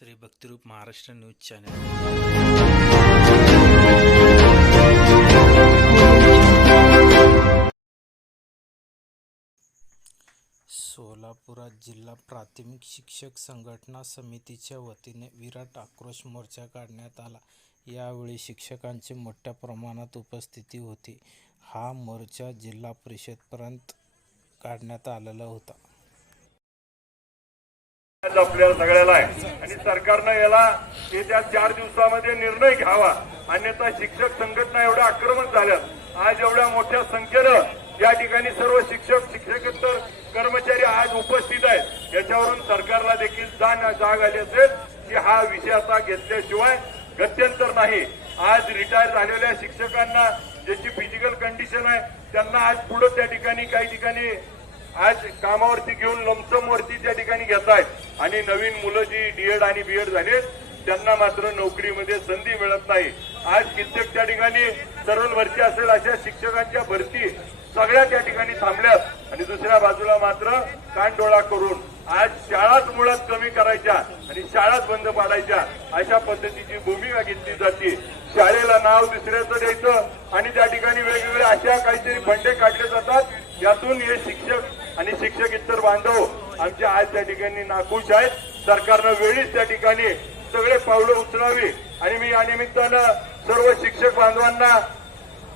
Shri Bhaktirup Maharashtra news channel. सोलापुरात जिल्हा प्राथमिक शिक्षक संघटना समितीच्या वतीने विराट आक्रोश मोर्चा काढण्यात आला. यावेळी शिक्षकांची मोठ्या प्रमाणात उपस्थिती होती. हा मोर्चा जिल्हा परिषदपर्यंत काढण्यात आलेला होता. आपल्याला सगळ्याला आहे. आणि सरकारनं याला येत्या चार दिवसामध्ये निर्णय घ्यावा. अन्यथा शिक्षक संघटना एवढ्या आक्रमक झाल्यात. आज एवढ्या मोठ्या संख्येनं या ठिकाणी सर्व शिक्षक शिक्षकेतर कर्मचारी आज उपस्थित आहेत. याच्यावरून सरकारला देखील जाण जाग आली असेल की हा विषय आता घेतल्याशिवाय गत्यंतर नाही. आज रिटायर झालेल्या शिक्षकांना ज्याची फिजिकल कंडिशन आहे त्यांना आज पुढे त्या ठिकाणी काही ठिकाणी आज कामावरती घेऊन लमसम वरती त्या ठिकाणी घेत आहेत. आणि नवीन मुलं जी डीएड आणि बीएड झालेत त्यांना मात्र नोकरीमध्ये संधी मिळत नाही. आज कित्येक त्या ठिकाणी सरळ भरती असेल अशा शिक्षकांच्या भरती सगळ्या त्या ठिकाणी थांबल्यात आणि दुसऱ्या बाजूला मात्र कानडोळा करून आज शाळाच मुळात कमी करायच्या आणि शाळाच बंद पाडायच्या अशा पद्धतीची भूमिका घेतली जाते. शाळेला नाव दुसऱ्याचं द्यायचं आणि त्या ठिकाणी वेगवेगळ्या अशा काहीतरी बंडे काढले जातात. यातून हे शिक्षक आणि शिक्षक इतर बांधव आमचे आज त्या ठिकाणी नाखुश आहेत. सरकारनं वेळीच त्या ठिकाणी सगळे पावलं उचलावी. आणि मी या निमित्तानं सर्व शिक्षक बांधवांना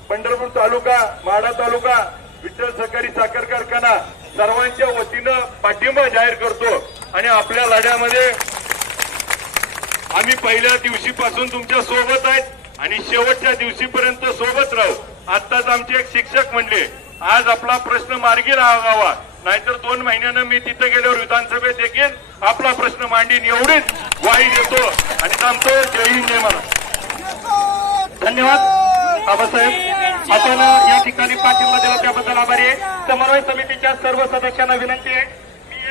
पंढरपूर तालुका माडा तालुका विठ्ठल सहकारी साखर कारखाना सर्वांच्या वतीनं पाठिंबा जाहीर करतो. आणि आपल्या लढ्यामध्ये आम्ही पहिल्या दिवशीपासून तुमच्यासोबत आहेत. आणि शेवटच्या दिवशीपर्यंत सोबत राहू. आत्ताच आमचे एक शिक्षक म्हणले आज आपला प्रश्न मार्गी राहावा. नाहीतर दोन महिन्यानं मी तिथे गेल्यावर विधानसभेत देखील आपला प्रश्न मांडीन. एवढीच ग्वाही देतो आणि सांगतो जय हिंद जय महाराज धन्यवाद बाबासाहेब. आपण या ठिकाणी पाठिंबा दिला त्याबद्दल आभारी आहे. समन्वय समितीच्या सर्व सदस्यांना विनंती आहे.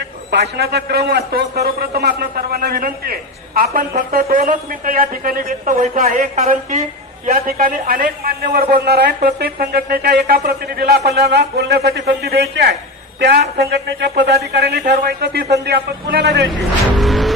एक भाषणाचा क्रम असतो सर्वप्रथम आपल्या सर्वांना विनंती आहे. आपण फक्त दोनच मिनिटं या ठिकाणी व्यक्त व्हायचं आहे कारण की या ठिकाणी अनेक मान्यवर बोलणार आहेत. प्रत्येक संघटनेच्या एका प्रतिनिधीला आपल्याला बोलण्यासाठी संधी द्यायची आहे. त्या संघटनेच्या पदाधिकाऱ्यांनी ठरवायचं ती संधी आपण कुणाला द्यायची?